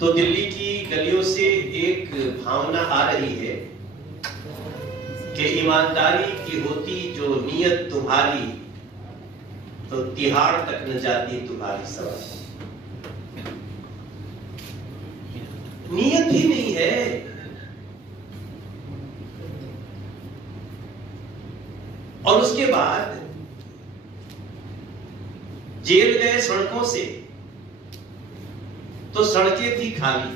तो दिल्ली की गलियों से एक भावना आ रही है कि ईमानदारी की होती जो नीयत तुम्हारी, तो तिहाड़ तक न जाती तुम्हारी सवारी। नीयत ही नहीं है। और उसके बाद जेल गए सड़कों से, तो सड़कें थी खाली।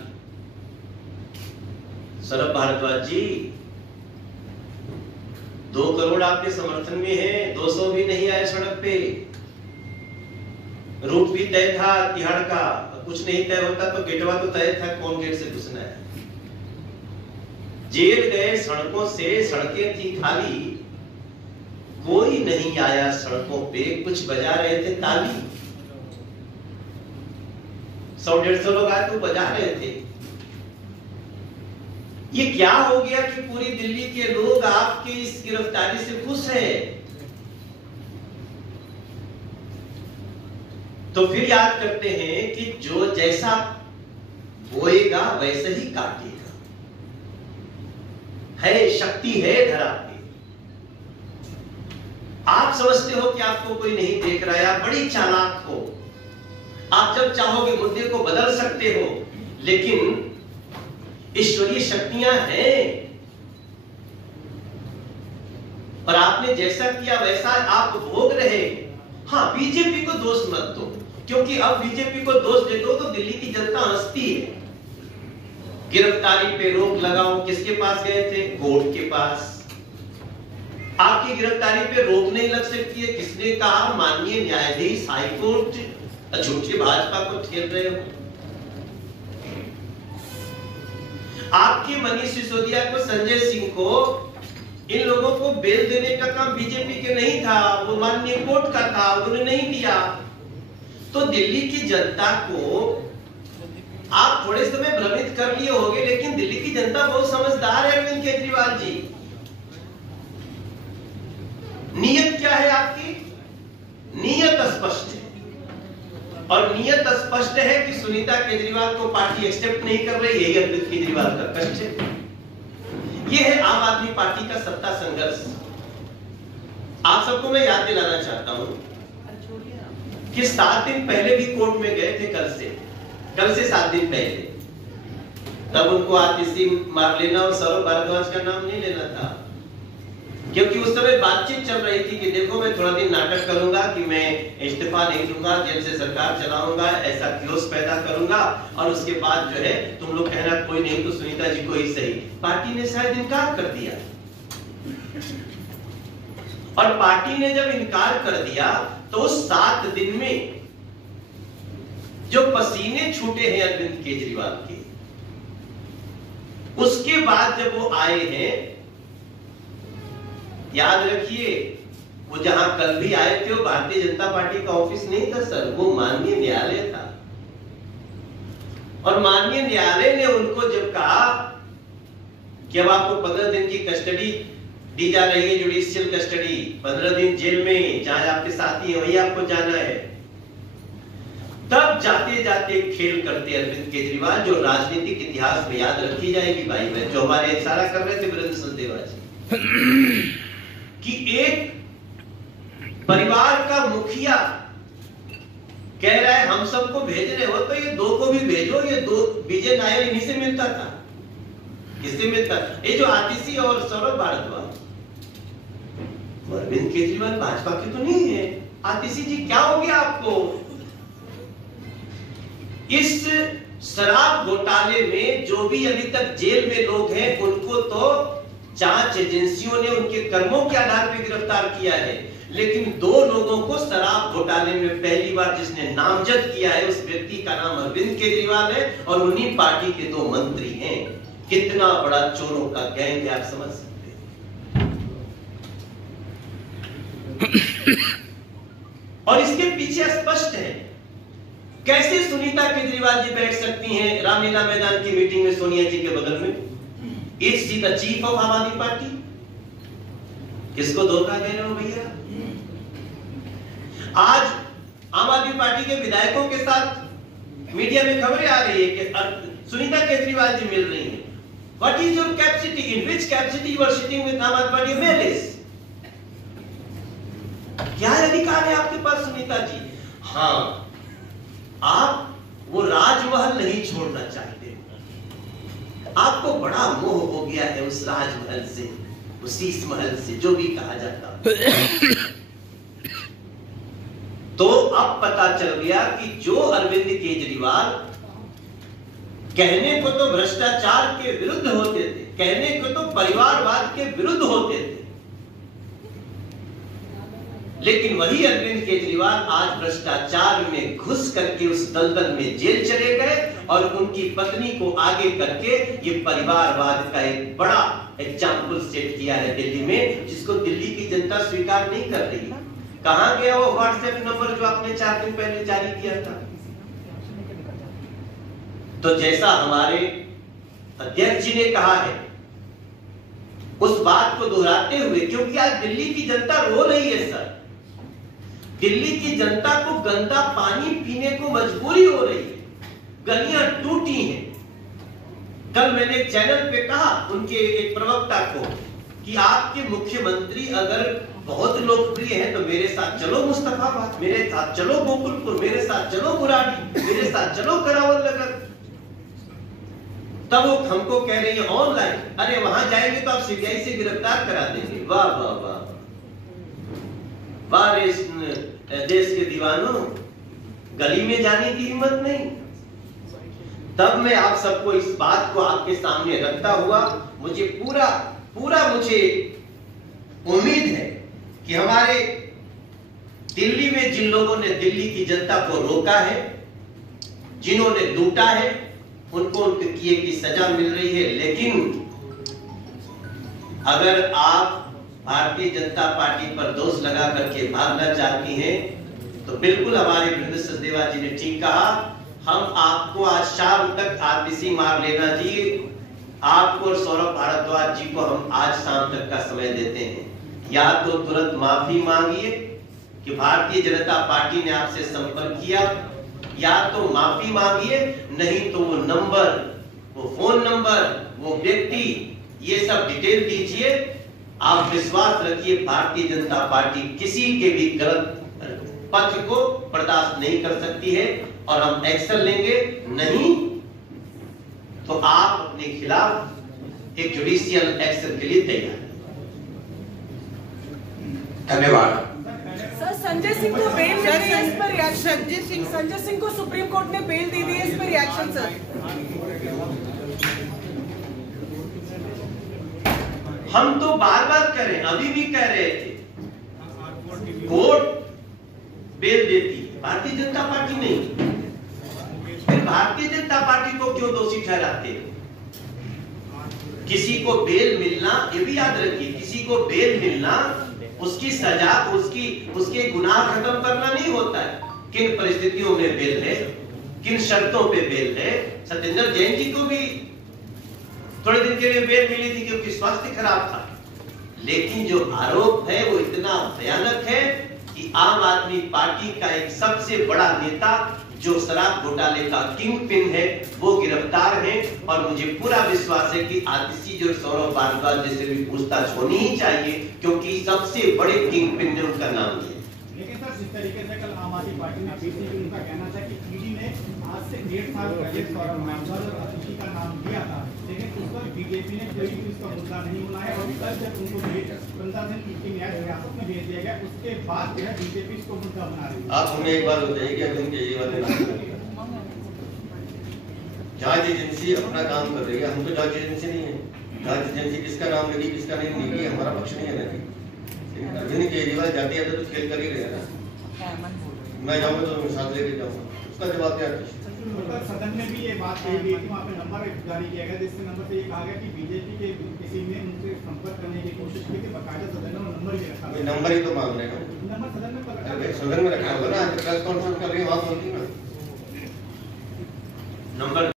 सौरभ भारद्वाज जी, 2 करोड़ आपके समर्थन में है, 200 भी नहीं आए सड़क पे। रूट भी तय था तिहाड़ का, कुछ नहीं तय होता तो गेटवा तो तय था, कौन गेट से घुसना है। जेल गए सड़कों से, सड़कें थी खाली, कोई नहीं आया सड़कों पे, कुछ बजा रहे थे ताली। 100-150 लोग आए तो बजा रहे थे। ये क्या हो गया कि पूरी दिल्ली के लोग आपकी इस गिरफ्तारी से खुश हैं? तो फिर याद करते हैं कि जो जैसा बोएगा वैसे ही काटेगा। है शक्ति है धरा पे। आप समझते हो कि आपको कोई नहीं देख रहा है, आप बड़ी चालाक हो, आप जब चाहोगे मुद्दे को बदल सकते हो, लेकिन ईश्वरीय शक्तियां हैं और आपने जैसा किया वैसा आप भोग रहे। हाँ, बीजेपी को दोष मत दो, क्योंकि अब बीजेपी को दोष दे दो तो दिल्ली की जनता हंसती है। गिरफ्तारी पे रोक लगाओ, किसके पास गए थे? कोर्ट के पास। आपकी गिरफ्तारी पे रोक नहीं लग सकती है, किसने कहा? माननीय न्यायाधीश हाईकोर्ट। झूठे भाजपा को ठेल रहे हो। आपके मनीष सिसोदिया को, संजय सिंह को, इन लोगों को बेल देने का काम बीजेपी के नहीं था, वो माननीय कोर्ट का था, उन्होंने नहीं दिया। तो दिल्ली की जनता को आप थोड़े समय भ्रमित कर लिए होंगे, लेकिन दिल्ली की जनता बहुत समझदार है। अरविंद केजरीवाल जी, नीयत क्या है आपकी? नीयत स्पष्ट है, और नीयत स्पष्ट है कि सुनीता केजरीवाल को पार्टी एक्सेप्ट नहीं कर रही। यही अरविंद केजरीवाल का कष्ट है। यह है आम आदमी पार्टी का सत्ता संघर्ष। आप सबको मैं याद दिलाना चाहता हूं कि 7 दिन पहले भी कोर्ट में गए थे। कल से 7 दिन पहले, तब उनको आतिशी मार लेना और सौरभ भारद्वाज का नाम नहीं लेना था, क्योंकि उस समय बातचीत चल रही थी कि देखो मैं थोड़ा दिन नाटक करूंगा कि मैं इस्तीफा नहीं दूंगा, जेल से सरकार चलाऊंगा, ऐसा क्योस पैदा करूंगा, और उसके बाद जो है तुम लोग कहना कोई नहीं तो सुनीता जी को ही सही। पार्टी ने शायद इनकार कर दिया, और पार्टी ने जब इनकार कर दिया तो 7 दिन में जो पसीने छूटे हैं अरविंद केजरीवाल के, उसके बाद जब वो आए हैं, याद रखिए वो जहां कल भी आए थे वो भारतीय जनता पार्टी का ऑफिस नहीं था सर, वो माननीय न्यायालय था। और माननीय न्यायालय ने उनको जब कहा कि अब आपको 15 दिन की कस्टडी दी जा रही है, जुडिशियल कस्टडी, 15 दिन जेल में, जहां आपके साथी है वहीं आपको जाना है, तब जाते जाते खेल करते अरविंद केजरीवाल, जो राजनीतिक इतिहास में याद रखी जाएगी भाई बहन, जो हमारे इशारा कर रहे थे वीरेंद्र सचदेवा जी, कि एक परिवार का मुखिया कह रहा है हम सबको भेज रहे हो तो ये 2 को भी भेजो। ये 2 विजय नायर इन्हीं से मिलता था, किससे मिलता? ये जो आतिशी और सौरभ भारद्वाज। अरविंद केजरीवाल भाजपा के तो नहीं है। आतिशी जी क्या हो गया आपको? इस शराब घोटाले में जो भी अभी तक जेल में लोग हैं, उनको तो जांच एजेंसियों ने उनके कर्मों के आधार पर गिरफ्तार किया है, लेकिन 2 लोगों को शराब घोटाले में पहली बार जिसने नामजद किया है, उस व्यक्ति का नाम अरविंद केजरीवाल है, और उन्हीं पार्टी के 2 मंत्री हैं। कितना बड़ा चोरों का गैंग है, आप समझ सकते हैं। और इसके पीछे स्पष्ट है, कैसे सुनीता केजरीवाल जी बैठ सकती हैं रामलीला मैदान की मीटिंग में सोनिया जी के बगल में? Is she the chief of आम आदमी पार्टी? किसको धोखा दे रहे हो भैया? आज आम आदमी पार्टी के विधायकों के साथ मीडिया में खबरें आ रही है कि सुनीता केजरीवाल जी मिल रही हैं। What is your capacity? In which capacity you are sitting with आम आदमी पार्टी MLAs? क्या अधिकार है आपके पास सुनीता जी? हाँ, आप वो राजमहल नहीं छोड़ना चाहते, आपको बड़ा मोह हो गया है उस राजमहल से, उस शीश महल से, जो भी कहा जाता। तो अब पता चल गया कि जो अरविंद केजरीवाल कहने को तो भ्रष्टाचार के विरुद्ध होते थे, कहने को तो परिवारवाद के विरुद्ध होते थे, लेकिन वही अरविंद केजरीवाल आज भ्रष्टाचार में घुस करके उस दलदल में जेल चले गए और उनकी पत्नी को आगे करके ये परिवारवाद का एक बड़ा एग्जाम्पल सेट किया है दिल्ली में, जिसको दिल्ली की जनता स्वीकार नहीं कर रही। कहां गया वो व्हाट्सएप नंबर जो आपने 4 दिन पहले जारी किया था? तो जैसा हमारे अध्यक्ष जी ने कहा है, उस बात को दोहराते हुए, क्योंकि आज दिल्ली की जनता रो रही है सर, दिल्ली की जनता को गंदा पानी पीने को मजबूरी हो रही है, गलियां टूटी हैं। कल मैंने एक चैनल पे कहा उनके एक प्रवक्ता को कि आपके मुख्यमंत्री अगर बहुत लोकप्रिय है तो मेरे साथ चलो मुस्तफाबाद, मेरे साथ चलो गोकुलपुर, मेरे साथ चलो बुराड़ी, मेरे साथ चलो करावल नगर। तब वो हमको कह रही है ऑनलाइन, अरे वहां जाएंगे तो आप सीबीआई से गिरफ्तार करा देंगे। वाह वाह वाह वाह, देश के दीवानों, गली में जाने की हिम्मत नहीं। तब मैं आप सबको इस बात को आपके सामने रखता हुआ मुझे पूरा मुझे उम्मीद है कि हमारे दिल्ली में जिन लोगों ने दिल्ली की जनता को रोका है, जिन्होंने लूटा है, उनको उनके किए की सजा मिल रही है। लेकिन अगर आप भारतीय जनता पार्टी पर दोष लगा करके भागना चाहती हैं तो बिल्कुल हमारे वृंद सचदेवा जी ने ठीक कहा, हम आपको आज शाम तक आरबीसी मार लेना जी, आपको और सौरभ भारद्वाज जी को हम आज शाम तक का समय देते हैं। या तो तुरंत माफी मांगिए कि भारतीय जनता पार्टी ने आपसे संपर्क किया, या तो माफी मांगिए, नहीं तो वो नंबर, वो फोन नंबर, वो व्यक्ति, ये सब डिटेल दीजिए। आप विश्वास रखिए भारतीय जनता पार्टी किसी के भी गलत पथ को बर्दाश्त नहीं कर सकती है और हम एक्शन लेंगे। नहीं तो आप अपने खिलाफ एक जुडिशियल एक्शन के लिए तैयार। धन्यवाद सर। संजय सिंह को बेल मिल रही है, इस पर रिएक्शन? संजय सिंह को सुप्रीम कोर्ट ने बेल दे दी है, इस पर रिएक्शन सर? हम तो बार कह रहे हैं, अभी भी कह रहे थे, कोर्ट बेल देती है, भारतीय जनता पार्टी नहीं। फिर भारतीय जनता पार्टी को क्यों दोषी ठहराते हैं? किसी को बेल मिलना, ये भी याद रखिए, किसी को बेल मिलना उसकी सजा, उसके गुनाह खत्म करना नहीं होता है। किन परिस्थितियों में बेल है, किन शर्तों पे बेल है। सत्येंद्र जैन जी को भी थोड़े दिन के लिए बेल मिली थी क्योंकि स्वास्थ्य खराब था, लेकिन जो आरोप है वो इतना भयानक है कि आम आदमी पार्टी का एक सबसे बड़ा नेता जो शराब घोटाले का किंग पिन है वो गिरफ्तार है। और मुझे पूरा विश्वास है कि आतिशी जो सौरभ भारद्वाज जैसे भी पूछताछ होनी ही चाहिए, क्योंकि सबसे बड़े किंग पिन ने उनका नाम लिया। लेकिन सर, जिस तरीके से कल आम आदमी पार्टी ने बीजेपी, उनका कहना था कि ईडी ने आज से 1.5 साल पहले सौरभ भारद्वाज और आतिशी का नाम दिया था, लेकिन उस पर बीजेपी ने कोई भी उसका मुद्दा नहीं उठाया। और कल जब उनको 15 दिन की न्यायिक हिरासत में भेज दिया गया, उसके बाद जो है बीजेपी इसको मुद्दा बना रही है। आप हमें एक बात बताइए कि अरविंद केजरीवाल ने जांच एजेंसी अपना काम कर रही है, हम तो जांच एजेंसी नहीं है। जांच एजेंसी किसका नाम लगी किसका नहीं लगी हमारा पक्ष नहीं है। लेकिन अरविंद केजरीवाल जाते आते तो खेल कर ही रहे ना, मैं जाऊंगा तो साथ लेके जाऊंगा, उसका जवाब क्या है? सदन में भी ये बात कही गई थी, वहाँ पे नंबर जारी किया गया, जिससे नंबर से ये कहा गया कि बीजेपी के किसी ने उनसे संपर्क करने की कोशिश की थी, बकायदा सदन में नंबर ही रखा। नंबर ही तो मांग रहे हैं, नंबर सदन में सदन में रखा होगा ना। प्रेस कॉन्फ्रेंस कर रही